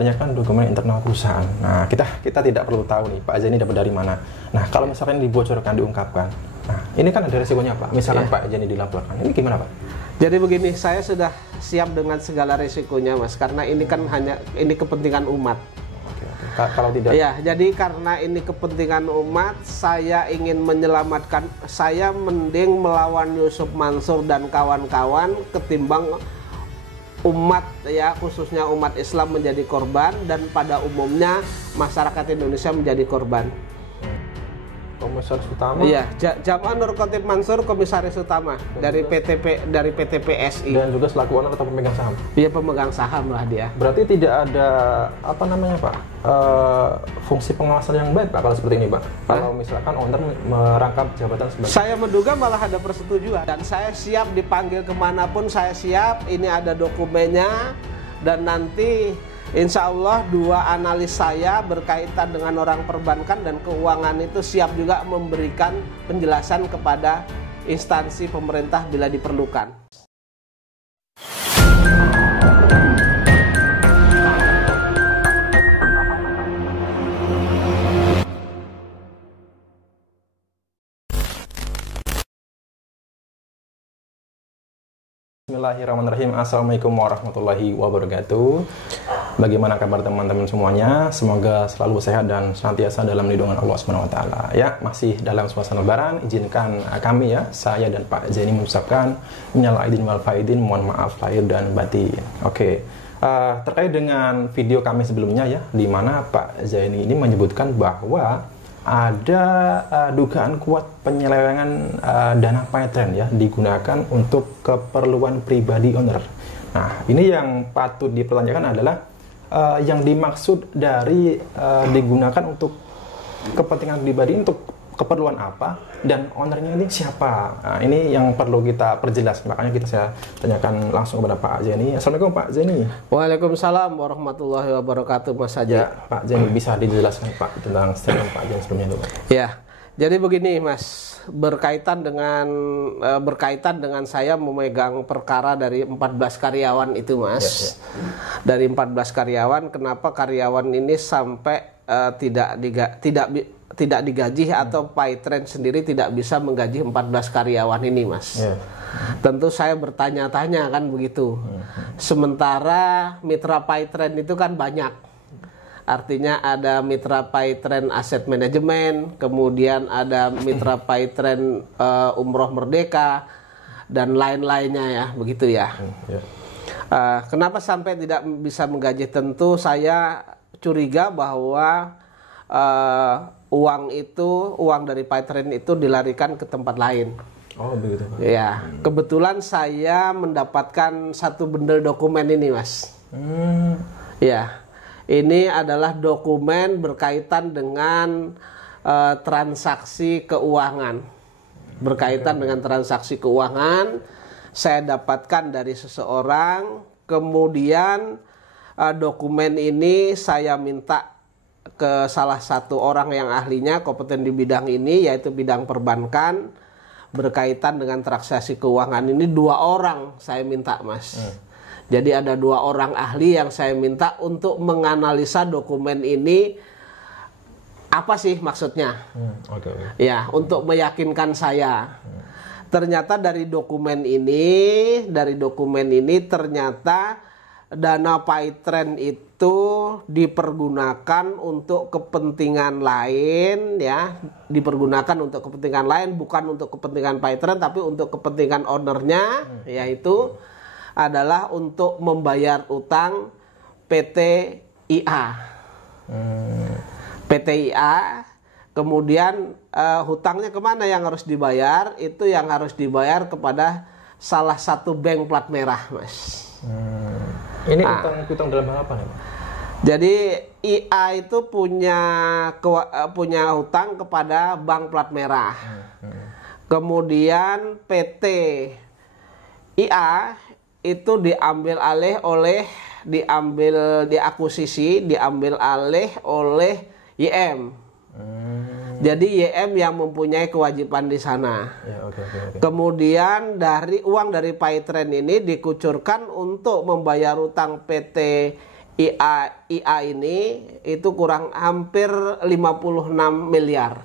Artinya kan dokumen internal perusahaan. Nah, kita tidak perlu tahu nih Pak Zaini dapat dari mana. Nah, kalau misalkan dibocorkan, diungkapkan, nah ini kan ada resikonya Pak. Misalkan Pak Zaini dilaporkan, ini gimana Pak? Jadi begini, saya sudah siap dengan segala risikonya Mas, karena ini kan ini kepentingan umat. Kalau tidak, ya, jadi karena ini kepentingan umat, saya ingin menyelamatkan, saya mending melawan Yusuf Mansur dan kawan-kawan ketimbang umat, ya khususnya umat Islam menjadi korban dan pada umumnya masyarakat Indonesia menjadi korban. Komisaris utama? Iya, Jamaah Nur Khatib Mansur, komisaris utama dari PT PSI. Dan juga selaku owner atau pemegang saham? Iya, pemegang saham lah dia. Berarti tidak ada apa namanya Pak, fungsi pengawasan yang baik Pak kalau seperti ini Pak? Kalau misalkan owner merangkap jabatan sebagai... Saya menduga malah ada persetujuan dan saya siap dipanggil kemanapun, saya siap. Ini ada dokumennya dan nanti insya Allah dua analis saya berkaitan dengan orang perbankan dan keuangan itu siap juga memberikan penjelasan kepada instansi pemerintah bila diperlukan. Bismillahirrahmanirrahim. Assalamualaikum warahmatullahi wabarakatuh. Bagaimana kabar teman-teman semuanya? Semoga selalu sehat dan senantiasa dalam lindungan Allah Subhanahu wa taala. Ya, masih dalam suasana lebaran, izinkan kami ya, saya dan Pak Zaini mengucapkan minal aidin wal faidin, mohon maaf lahir dan batin. Oke. Terkait dengan video kami sebelumnya ya, di mana Pak Zaini ini menyebutkan bahwa ada dugaan kuat penyelewengan dana PayTrend ya, digunakan untuk keperluan pribadi owner. Nah, ini yang patut dipertanyakan adalah yang dimaksud dari digunakan untuk kepentingan pribadi, untuk keperluan apa, dan ownernya ini siapa. Nah, ini yang perlu kita perjelas. Makanya saya tanyakan langsung kepada Pak Zaini. Assalamualaikum Pak Zaini. Waalaikumsalam warahmatullahi wabarakatuh Mas Haji. Ya, Pak Zaini bisa dijelaskan Pak tentang statement Pak Zaini sebelumnya dulu. Ya, jadi begini Mas, berkaitan dengan saya memegang perkara dari 14 karyawan itu Mas. Dari 14 karyawan, kenapa karyawan ini sampai tidak digaji atau PayTrend sendiri tidak bisa menggaji 14 karyawan ini Mas. Tentu saya bertanya-tanya kan begitu. Sementara mitra PayTrend itu kan banyak. Artinya ada mitra PayTrend Asset Management, kemudian ada mitra PayTrend Umroh Merdeka dan lain-lainnya ya, begitu ya. Kenapa sampai tidak bisa menggaji? Tentu saya curiga bahwa uang dari PayTrend itu dilarikan ke tempat lain. Oh begitu Pak. Ya, kebetulan saya mendapatkan satu bundel dokumen ini Mas. Ya, ini adalah dokumen berkaitan dengan transaksi keuangan. Berkaitan dengan transaksi keuangan, saya dapatkan dari seseorang. Kemudian dokumen ini saya minta ke salah satu orang yang ahlinya kompeten di bidang ini, yaitu bidang perbankan, berkaitan dengan transaksi keuangan ini. 2 orang saya minta Mas. Jadi ada 2 orang ahli yang saya minta untuk menganalisa dokumen ini, apa sih maksudnya. Ya, untuk meyakinkan saya. Ternyata dari dokumen ini ternyata dana PayTrend itu dipergunakan untuk kepentingan lain ya, dipergunakan untuk kepentingan lain, bukan untuk kepentingan PayTrend tapi untuk kepentingan ownernya, yaitu adalah untuk membayar utang PT IA. PT IA, kemudian hutangnya kemana yang harus dibayar? Itu yang harus dibayar kepada salah satu bank plat merah Mas. Ini utang dalam hal apa nih Pak? Jadi IA itu punya hutang kepada bank plat merah. Kemudian PT IA itu diambil alih oleh YM. Jadi YM yang mempunyai kewajiban di sana. Kemudian uang dari PayTrend ini dikucurkan untuk membayar utang PT IA ini itu kurang hampir 56 miliar.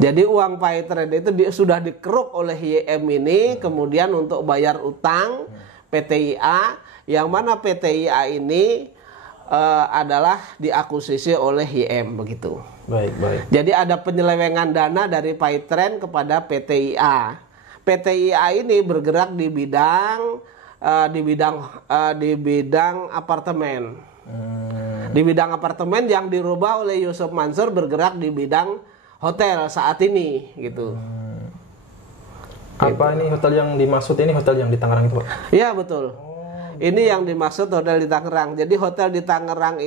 Jadi uang PayTrade itu sudah dikeruk oleh YM ini, kemudian untuk bayar utang PTIA, yang mana PTIA ini adalah diakuisisi oleh YM begitu. Baik. Jadi ada penyelewengan dana dari PayTrade kepada PTIA. PTIA ini bergerak di bidang apartemen. Di bidang apartemen yang dirubah oleh Yusuf Mansur bergerak di bidang hotel saat ini gitu. Apa ini hotel yang dimaksud, ini hotel yang di Tangerang itu, Pak? Iya, betul. Ini yang dimaksud hotel di Tangerang. Jadi hotel di Tangerang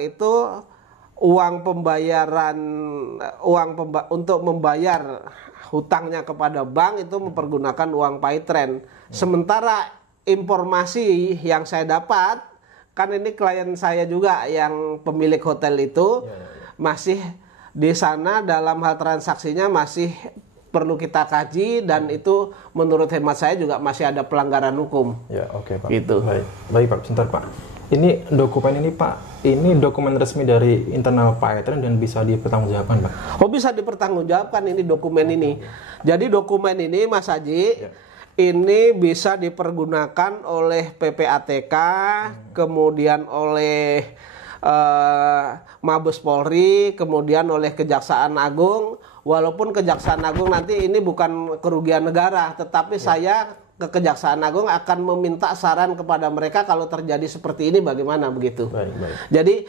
itu uang pembayaran untuk membayar hutangnya kepada bank itu mempergunakan uang PayTrade. Sementara informasi yang saya dapat, kan ini klien saya juga yang pemilik hotel itu masih di sana, dalam hal transaksinya masih perlu kita kaji, dan itu menurut hemat saya juga masih ada pelanggaran hukum. Ya, oke, Pak. Gitu. Baik Pak, sebentar Pak. Ini dokumen ini Pak, ini dokumen resmi dari internal PayTrade dan bisa dipertanggungjawabkan, Pak? Oh, bisa dipertanggungjawabkan ini dokumen ini. Jadi dokumen ini Mas Haji, ini bisa dipergunakan oleh PPATK, kemudian oleh Mabes Polri, kemudian oleh Kejaksaan Agung. Walaupun Kejaksaan Agung nanti ini bukan kerugian negara, tetapi saya ke Kejaksaan Agung akan meminta saran kepada mereka kalau terjadi seperti ini bagaimana begitu. Baik. Jadi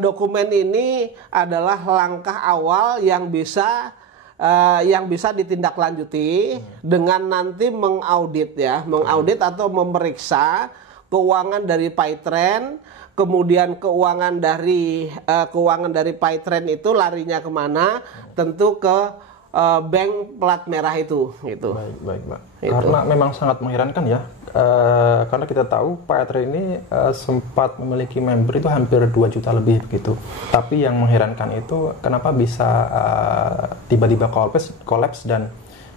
dokumen ini adalah langkah awal yang bisa ditindaklanjuti dengan nanti mengaudit atau memeriksa keuangan dari PayTrade, kemudian keuangan dari PayTrade itu larinya kemana, tentu ke bank plat merah itu gitu. Baik Pak. Karena memang sangat mengherankan ya, karena kita tahu PayTrade ini sempat memiliki member itu hampir 2 juta lebih begitu. Tapi yang mengherankan itu kenapa bisa tiba-tiba kolaps dan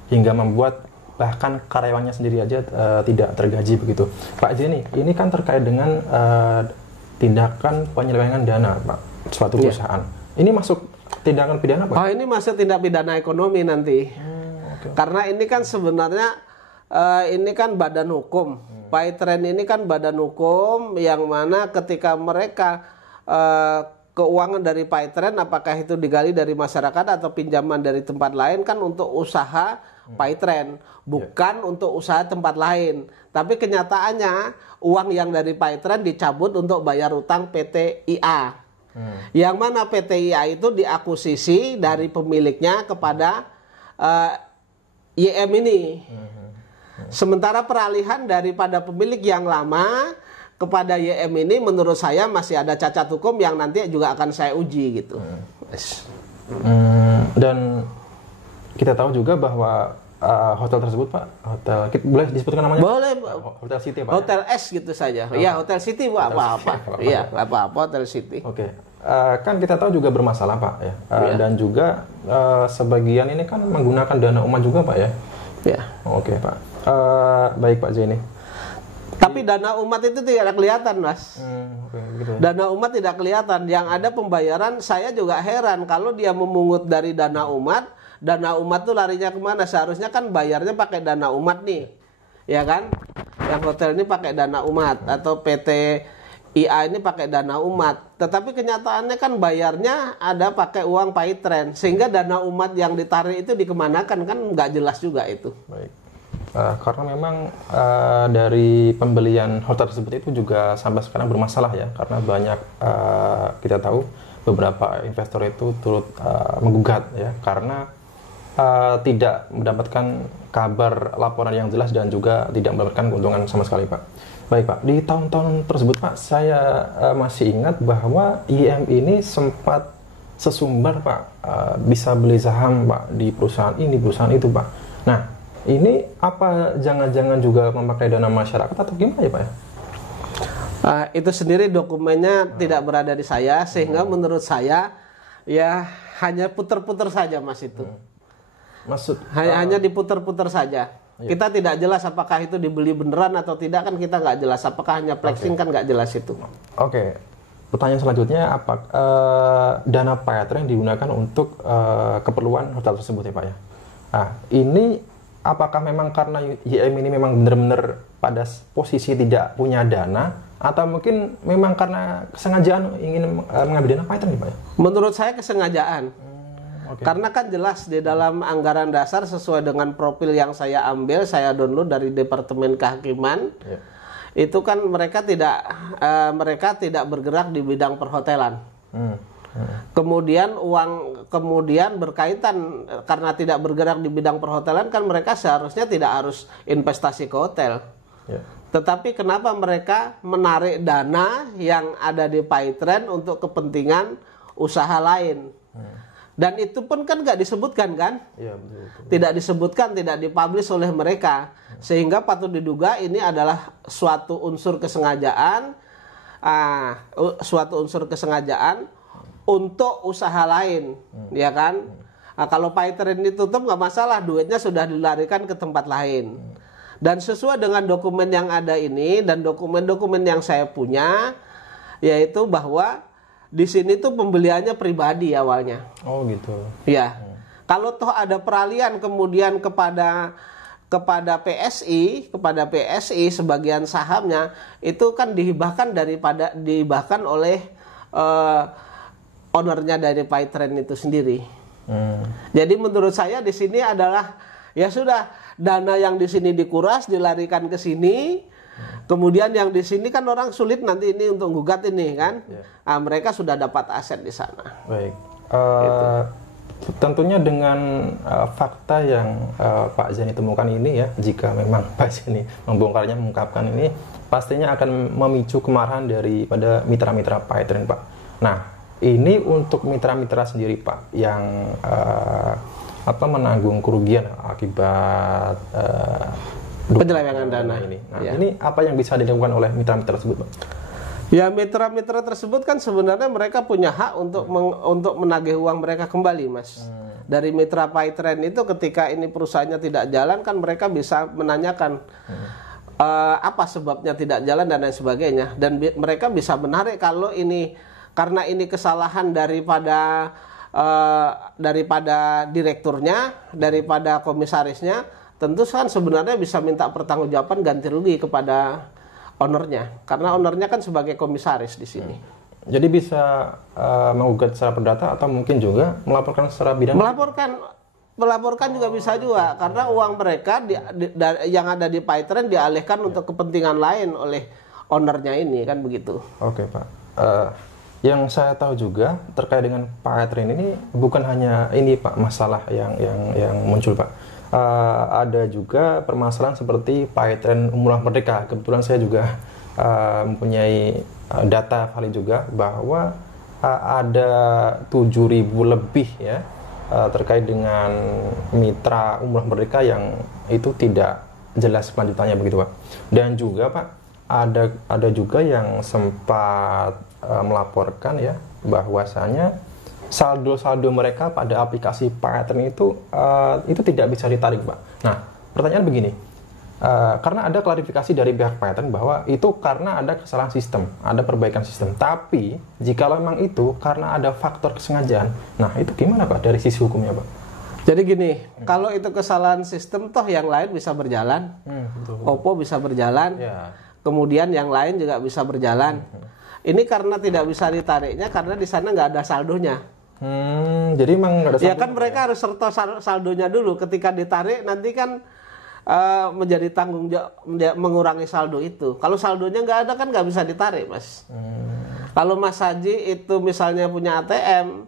hingga membuat bahkan karyawannya sendiri aja tidak tergaji begitu. Pak Jenny, ini kan terkait dengan tindakan penyelewengan dana, Pak, suatu perusahaan. Ini masuk tindakan pidana, Pak? Oh, ini masuk tindak pidana ekonomi nanti. Okay. Karena ini kan sebenarnya ini kan badan hukum. PayTrade ini kan badan hukum yang mana ketika mereka keuangan dari PayTrade, apakah itu digali dari masyarakat atau pinjaman dari tempat lain, kan untuk usaha PayTrade, bukan untuk usaha tempat lain. Tapi kenyataannya uang yang dari PayTrade dicabut untuk bayar utang PTIA. Yang mana PTIA itu diakuisisi dari pemiliknya kepada YM ini. Sementara peralihan daripada pemilik yang lama kepada YM ini menurut saya masih ada cacat hukum yang nanti juga akan saya uji gitu. Dan kita tahu juga bahwa hotel tersebut, Pak, hotel, boleh disebutkan namanya? Boleh. Hotel City, Pak. Hotel S gitu saja. Iya, Hotel City apa-apa. Iya, apa-apa Hotel City. Oke. Kan kita tahu juga bermasalah, Pak, ya. Dan juga sebagian ini kan menggunakan dana umat juga, Pak, ya. Ya. Oke, Pak. Baik, Pak Jenny. Tapi dana umat itu tidak kelihatan, Mas. Gitu ya. Dana umat tidak kelihatan. Yang ada pembayaran, saya juga heran kalau dia memungut dari dana umat tuh larinya kemana? Seharusnya kan bayarnya pakai dana umat nih, ya kan? Yang hotel ini pakai dana umat atau PTIA ini pakai dana umat. Tetapi kenyataannya kan bayarnya ada pakai uang PayTrade, sehingga dana umat yang ditarik itu dikemanakan, kan nggak jelas juga itu. Baik. Karena memang dari pembelian hotel tersebut itu juga sampai sekarang bermasalah ya, karena banyak kita tahu beberapa investor itu turut menggugat ya, karena tidak mendapatkan kabar laporan yang jelas dan juga tidak mendapatkan keuntungan sama sekali, Pak. Baik, Pak, di tahun-tahun tersebut, Pak, saya masih ingat bahwa IM ini sempat sesumbar, Pak, bisa beli saham, Pak, di perusahaan ini, perusahaan itu, Pak. Nah, ini apa jangan-jangan juga memakai dana masyarakat atau gimana ya, Pak? Itu sendiri dokumennya tidak berada di saya, sehingga menurut saya ya hanya puter-puter saja, Mas, itu. Maksud hanya diputer-puter saja. Kita tidak jelas apakah itu dibeli beneran atau tidak, kan kita nggak jelas. Apakah hanya flexing, kan nggak jelas itu. Oke. Pertanyaan selanjutnya, apa dana PayTrend digunakan untuk keperluan hotel tersebut ya Pak ya? Nah, ini apakah memang karena YM ini memang benar-benar pada posisi tidak punya dana, atau mungkin memang karena kesengajaan ingin mengambil dana PayTrend nih Pak ya? Menurut saya kesengajaan. Karena kan jelas di dalam anggaran dasar sesuai dengan profil yang saya ambil, saya download dari Departemen Kehakiman. Itu kan mereka tidak bergerak di bidang perhotelan. Kemudian berkaitan karena tidak bergerak di bidang perhotelan, kan mereka seharusnya tidak harus investasi ke hotel. Tetapi kenapa mereka menarik dana yang ada di PayTrend untuk kepentingan usaha lain? Dan itu pun kan nggak disebutkan kan? Iya, betul. Tidak disebutkan, tidak dipublish oleh mereka. Sehingga patut diduga ini adalah suatu unsur kesengajaan, untuk usaha lain, ya kan? Nah, kalau PayTrend ditutup nggak masalah, duitnya sudah dilarikan ke tempat lain. Dan sesuai dengan dokumen yang ada ini dan dokumen-dokumen yang saya punya, yaitu bahwa di sini tuh pembeliannya pribadi awalnya. Oh gitu. Ya. Kalau toh ada peralihan kemudian kepada PSI sebagian sahamnya itu kan dihibahkan oleh ownernya dari PayTrend itu sendiri. Jadi menurut saya di sini adalah ya sudah, dana yang di sini dikuras dilarikan ke sini. Kemudian yang di sini kan orang sulit nanti ini untuk gugat ini kan. Nah, mereka sudah dapat aset di sana. Baik. Tentunya dengan fakta yang Pak Zaini temukan ini ya, jika memang Pak Zaini membongkarnya, mengungkapkan ini, pastinya akan memicu kemarahan daripada mitra-mitra PayTrend Pak. Nah, ini untuk mitra-mitra sendiri Pak yang menanggung kerugian akibat penyelewengan dana ini. Nah, ini apa yang bisa dilakukan oleh mitra-mitra tersebut, Pak? Ya, mitra-mitra tersebut kan sebenarnya mereka punya hak untuk menagih uang mereka kembali, Mas. Dari mitra PayTrend itu ketika ini perusahaannya tidak jalan, kan mereka bisa menanyakan apa sebabnya tidak jalan dan lain sebagainya. Dan mereka bisa menarik kalau ini karena ini kesalahan daripada direkturnya, daripada komisarisnya. Tentu kan sebenarnya bisa minta pertanggungjawaban ganti rugi kepada ownernya, karena ownernya kan sebagai komisaris di sini. Jadi bisa menggugat secara perdata atau mungkin juga melaporkan secara bidang? Melaporkan juga bisa juga, karena uang mereka yang ada di PayTrend dialihkan untuk kepentingan lain oleh ownernya ini, kan begitu. Oke Pak. Yang saya tahu juga terkait dengan PayTrend ini bukan hanya ini Pak masalah yang muncul Pak. Ada juga permasalahan seperti PayTrend Umrah Merdeka. Kebetulan saya juga mempunyai data valid juga bahwa ada 7.000 lebih ya terkait dengan mitra Umrah Merdeka yang itu tidak jelas kelanjutannya begitu Pak. Dan juga Pak ada juga yang sempat melaporkan ya bahwasanya saldo mereka pada aplikasi PayTrend itu tidak bisa ditarik Pak. Nah, pertanyaan begini, karena ada klarifikasi dari pihak PayTrend bahwa itu karena ada kesalahan sistem, ada perbaikan sistem. Tapi jika memang itu karena ada faktor kesengajaan, nah itu gimana Pak dari sisi hukumnya Pak? Jadi gini, kalau itu kesalahan sistem toh yang lain bisa berjalan, betul. Oppo bisa berjalan, kemudian yang lain juga bisa berjalan. Ini karena tidak bisa ditariknya karena di sana nggak ada saldonya. Jadi emang nggak ada saldo. Ya kan mereka harus serta saldonya dulu. Ketika ditarik nanti kan menjadi tanggung jawab mengurangi saldo itu. Kalau saldonya nggak ada kan nggak bisa ditarik Mas. Kalau Mas Haji itu misalnya punya ATM,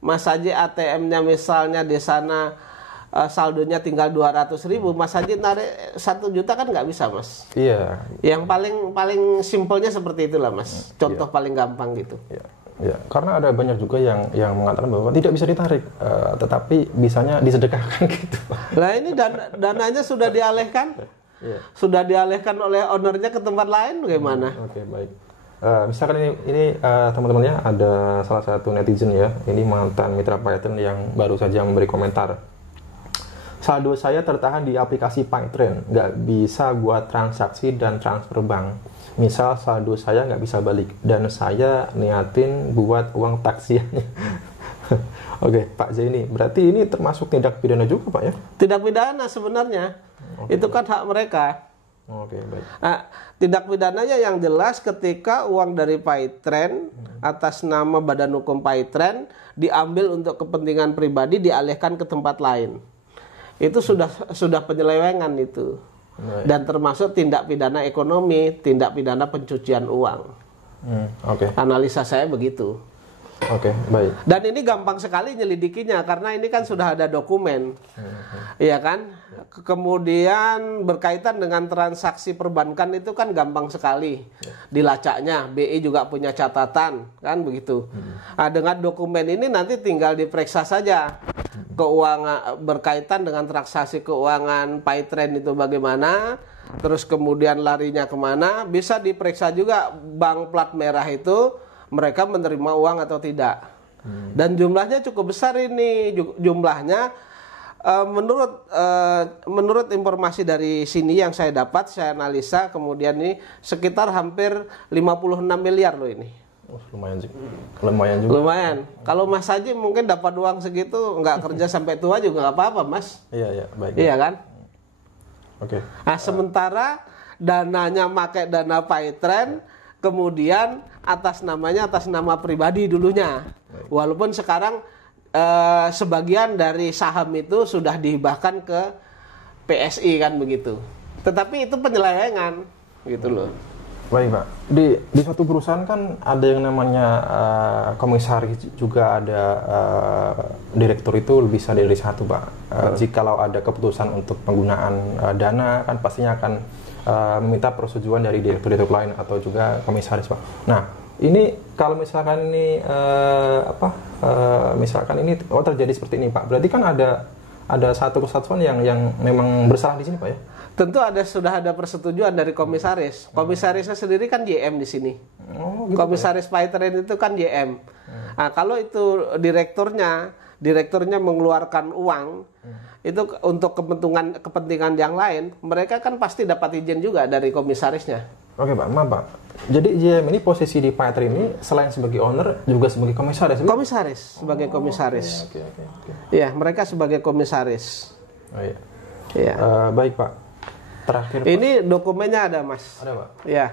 Mas Haji ATM-nya misalnya di sana saldonya tinggal 200.000, Mas Haji narik 1 juta kan nggak bisa Mas. Iya. Yang paling simpelnya seperti itulah Mas. Contoh paling gampang gitu. Ya, karena ada banyak juga yang mengatakan bahwa tidak bisa ditarik, tetapi bisanya disedekahkan gitu. Nah ini dananya sudah dialihkan, sudah dialihkan oleh ownernya ke tempat lain, bagaimana? Oke, baik. Misalkan ini teman-temannya ada salah satu netizen ya, ini mantan mitra PayTrend yang baru saja memberi komentar. saldo saya tertahan di aplikasi PayTrend, nggak bisa buat transaksi dan transfer bank. Misal saldo saya nggak bisa balik dan saya niatin buat uang taksiannya. Oke, Pak Zaini, berarti ini termasuk tindak pidana juga, Pak ya? Tidak pidana sebenarnya, itu kan hak mereka. Oke, baik. Nah, tindak pidananya yang jelas ketika uang dari PayTrend atas nama Badan Hukum PayTrend diambil untuk kepentingan pribadi, dialihkan ke tempat lain. Itu sudah penyelewengan itu. Dan termasuk tindak pidana ekonomi, tindak pidana pencucian uang. Oke. Analisa saya begitu. Oke, baik. Dan ini gampang sekali nyelidikinya karena ini kan sudah ada dokumen. Iya kan? Kemudian berkaitan dengan transaksi perbankan itu kan gampang sekali dilacaknya. BI juga punya catatan, kan begitu. Nah, dengan dokumen ini nanti tinggal diperiksa saja keuangan berkaitan dengan transaksi keuangan PayTrend itu bagaimana, terus kemudian larinya kemana, bisa diperiksa juga bank plat merah itu mereka menerima uang atau tidak. Dan jumlahnya cukup besar ini jumlahnya. Menurut informasi dari sini yang saya dapat, saya analisa kemudian ini sekitar hampir 56 miliar loh ini. Lumayan juga. Lumayan. Kalau Mas Haji mungkin dapat uang segitu nggak kerja sampai tua juga nggak apa-apa, Mas. Iya, baik. Iya kan? Oke. Nah, sementara dananya pakai dana PayTrend, kemudian atas nama pribadi dulunya. Walaupun sekarang sebagian dari saham itu sudah dihibahkan ke PSI kan begitu. Tetapi itu penyelewengan gitu loh. Baik, Pak. Di suatu perusahaan kan ada yang namanya komisaris, juga ada direktur, itu bisa dari satu, Pak. Jikalau ada keputusan untuk penggunaan dana kan pastinya akan meminta persetujuan dari direktur lain atau juga komisaris, Pak. Nah, ini kalau misalkan ini misalkan ini terjadi seperti ini, Pak. Berarti kan ada satu kesatuan yang memang bersalah di sini, Pak ya? Tentu sudah ada persetujuan dari komisaris. Komisarisnya sendiri kan JM di sini. Oh, gitu, komisaris PayTrend itu kan JM. Nah, kalau itu direkturnya mengeluarkan uang itu untuk kepentingan yang lain, mereka kan pasti dapat izin juga dari komisarisnya. Oke, Pak, maaf, Pak. Jadi JM ini posisi di PayTrend ini selain sebagai owner juga sebagai komisaris. Komisaris, sebagai komisaris. Oke. Iya, mereka sebagai komisaris. Oh iya. Iya. Baik, Pak. Terakhir, ini Pak, dokumennya ada, Mas. Ada, Pak. Iya.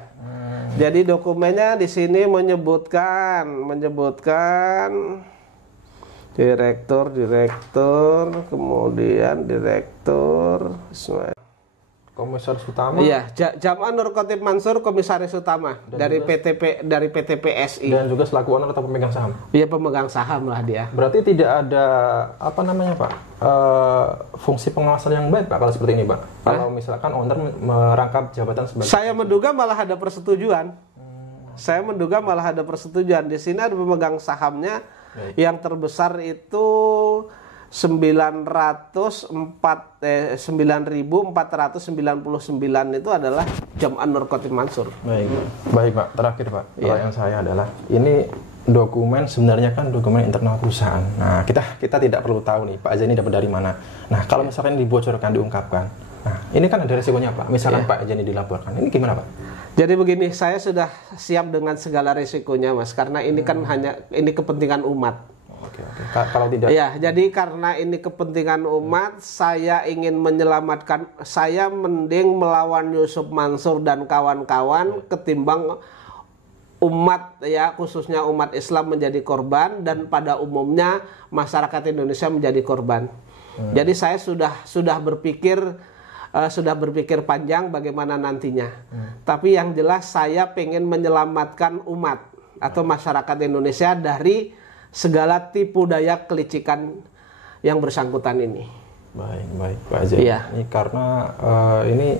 Jadi dokumennya di sini menyebutkan direktur, kemudian direktur Komisaris utama. Iya, Jam'an Nur Khatib Mansur, komisaris utama dari PT PSI. Dan juga selaku owner atau pemegang saham. Iya, pemegang saham lah dia. Berarti tidak ada Pak? Fungsi pengawasan yang baik, Pak, kalau seperti ini, Pak. Kalau misalkan owner merangkap jabatan sebagai. Saya menduga malah ada persetujuan. Di sini ada pemegang sahamnya. Yang terbesar itu 9.499 itu adalah Jam'an Nur Khatib Mansur. Baik, Pak. Terakhir, Pak. Pertanyaan saya adalah, ini dokumen sebenarnya kan dokumen internal perusahaan. Nah, kita tidak perlu tahu nih Pak Zaini dapat dari mana. Nah, kalau misalkan dibocorkan, diungkapkan, nah ini kan ada resikonya, Pak. Misalkan Pak Zaini dilaporkan, ini gimana, Pak? Jadi begini, saya sudah siap dengan segala resikonya, Mas, karena ini kan ini kepentingan umat. Oke. Kalau tidak. Ya, jadi karena ini kepentingan umat, saya ingin menyelamatkan, saya mending melawan Yusuf Mansur dan kawan-kawan ketimbang umat, ya, khususnya umat Islam menjadi korban dan pada umumnya masyarakat Indonesia menjadi korban. Jadi saya sudah berpikir panjang bagaimana nantinya. Tapi yang jelas saya pengen menyelamatkan umat atau masyarakat Indonesia dari segala tipu daya kelicikan yang bersangkutan ini. Baik, Pak Zaini. Iya. Ini karena ini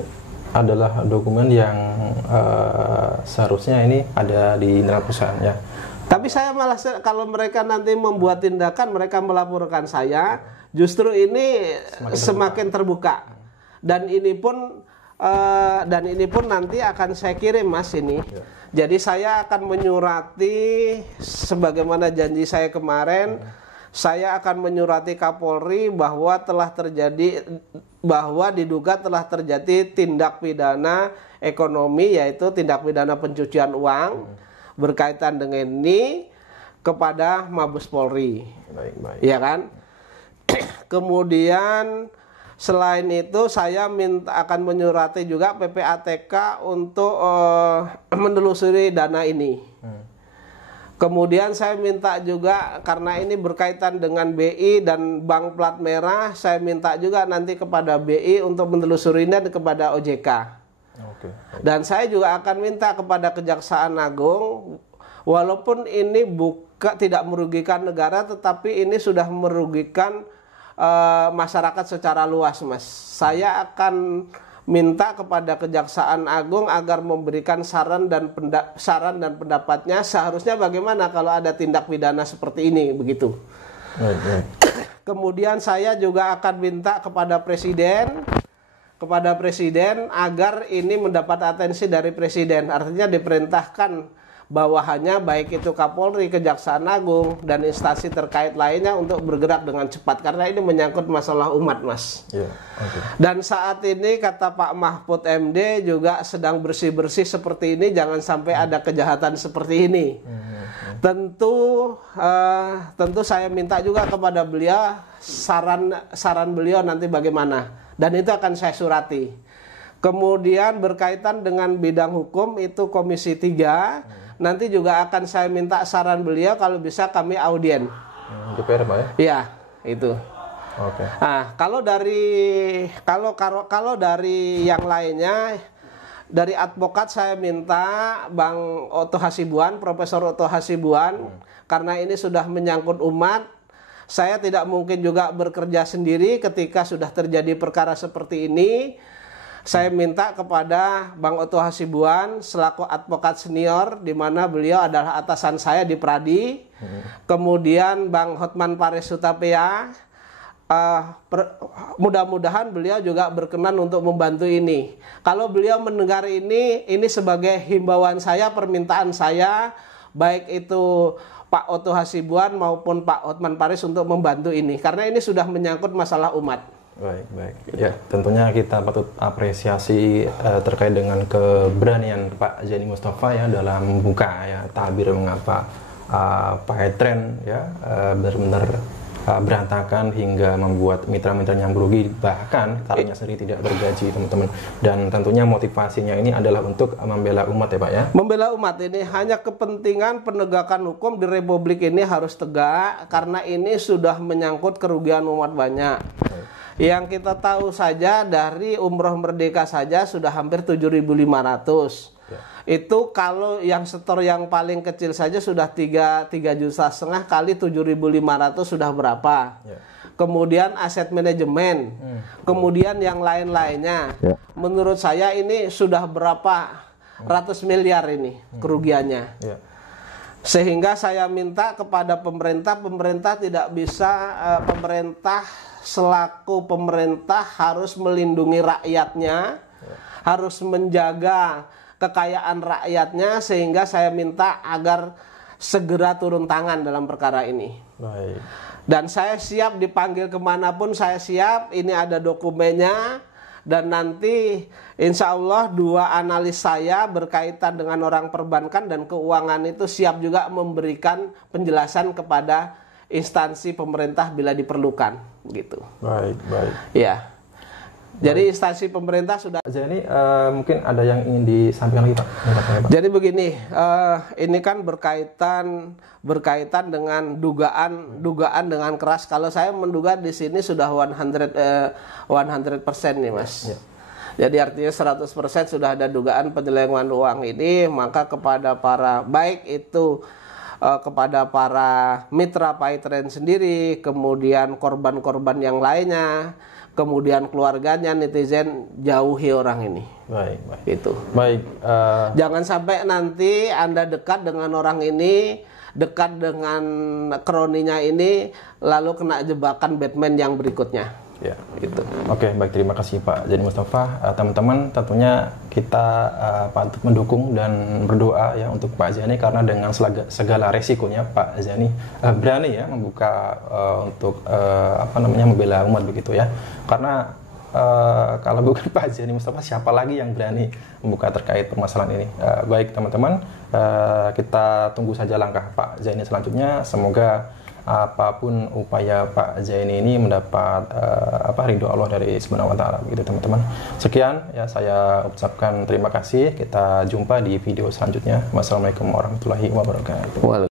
adalah dokumen yang seharusnya ini ada di internal perusahaan, ya. Tapi saya malah kalau mereka nanti membuat tindakan, mereka melaporkan saya, justru ini semakin terbuka. Dan ini pun nanti akan saya kirim, Mas, ini. Ya. Jadi saya akan menyurati sebagaimana janji saya kemarin, saya akan menyurati Kapolri bahwa diduga telah terjadi tindak pidana ekonomi, yaitu tindak pidana pencucian uang berkaitan dengan ini kepada Mabes Polri. Baik. Ya kan? Kemudian selain itu saya akan menyurati juga PPATK untuk menelusuri dana ini. Kemudian saya minta juga, karena ini berkaitan dengan BI dan bank plat merah, saya minta juga nanti kepada BI untuk menelusurinya kepada OJK. Oke. Dan saya juga akan minta kepada Kejaksaan Agung, walaupun ini tidak merugikan negara, tetapi ini sudah merugikan masyarakat secara luas, Mas. Saya akan minta kepada Kejaksaan Agung agar memberikan saran dan pendapatnya seharusnya bagaimana kalau ada tindak pidana seperti ini, begitu. Kemudian saya juga akan minta kepada Presiden agar ini mendapat atensi dari Presiden. Artinya diperintahkan bawahannya, baik itu Kapolri, Kejaksaan Agung, dan instansi terkait lainnya untuk bergerak dengan cepat. Karena ini menyangkut masalah umat, Mas. Dan saat ini kata Pak Mahfud MD juga sedang bersih-bersih seperti ini, jangan sampai ada kejahatan seperti ini. Tentu saya minta juga kepada beliau saran beliau nanti bagaimana. Dan itu akan saya surati. Kemudian berkaitan dengan bidang hukum itu Komisi 3, nanti juga akan saya minta saran beliau, kalau bisa kami audien. DPR, Pak ya? Iya, itu. Oke. Nah, kalau dari yang lainnya, dari advokat saya minta Bang Oto Hasibuan, Profesor Oto Hasibuan, karena ini sudah menyangkut umat, saya tidak mungkin juga bekerja sendiri ketika sudah terjadi perkara seperti ini. Saya minta kepada Bang Oto Hasibuan selaku advokat senior, di mana beliau adalah atasan saya di Pradi. Kemudian Bang Hotman Paris Hutapea, mudah-mudahan beliau juga berkenan untuk membantu ini. Kalau beliau mendengar ini sebagai himbauan saya, permintaan saya, baik itu Pak Oto Hasibuan maupun Pak Hotman Paris untuk membantu ini, karena ini sudah menyangkut masalah umat. Baik. Ya, tentunya kita patut apresiasi terkait dengan keberanian Pak Zaini Mustafa ya dalam membuka ya tabir mengapa Pahitren ya benar-benar berantakan hingga membuat mitra-mitra yang merugi, bahkan kalinya sendiri tidak bergaji, teman-teman. Dan tentunya motivasinya ini adalah untuk membela umat ya Pak ya. Membela umat ini hanya kepentingan penegakan hukum di Republik ini harus tegak, karena ini sudah menyangkut kerugian umat banyak. Yang kita tahu saja dari Umroh Merdeka saja sudah hampir 7.500. Itu kalau yang setor yang paling kecil saja sudah 3,5 juta kali 7.500 sudah berapa. Kemudian aset manajemen, kemudian yang lain-lainnya. Menurut saya ini sudah berapa ratus miliar ini kerugiannya. Sehingga saya minta kepada pemerintah tidak bisa, pemerintah selaku pemerintah harus melindungi rakyatnya, harus menjaga kekayaan rakyatnya, sehingga saya minta agar segera turun tangan dalam perkara ini. Baik. Dan saya siap dipanggil kemanapun, saya siap, ini ada dokumennya. Dan nanti insya Allah 2 analis saya berkaitan dengan orang perbankan dan keuangan itu siap juga memberikan penjelasan kepada instansi pemerintah bila diperlukan, gitu. Baik. Ya. Jadi instansi pemerintah sudah. Jadi mungkin ada yang ingin disampaikan lagi Pak. Jadi begini, ini kan berkaitan dengan dugaan dengan keras. Kalau saya menduga di sini sudah 100% nih Mas. Jadi artinya 100% sudah ada dugaan penyelewengan uang ini, maka kepada para baik itu kepada para mitra Pahitren sendiri, kemudian korban-korban yang lainnya, kemudian keluarganya, netizen, jauhi orang ini. Baik. Itu. Baik. Jangan sampai nanti Anda dekat dengan orang ini, dekat dengan kroninya ini, lalu kena jebakan Batman yang berikutnya. Ya, gitu. Oke, baik, terima kasih Pak Zaini Mustafa. Teman-teman, tentunya kita patut mendukung dan berdoa ya untuk Pak Zaini, karena dengan segala resikonya Pak Zaini berani ya membuka untuk membela umat begitu ya. Karena kalau bukan Pak Zaini Mustafa, siapa lagi yang berani membuka terkait permasalahan ini? Baik teman-teman, kita tunggu saja langkah Pak Zaini selanjutnya. Semoga apapun upaya Pak Zaini ini mendapat ridho Allah dari Subhanahu wa taala begitu teman-teman. Sekian ya, saya ucapkan terima kasih. Kita jumpa di video selanjutnya. Wassalamualaikum warahmatullahi wabarakatuh.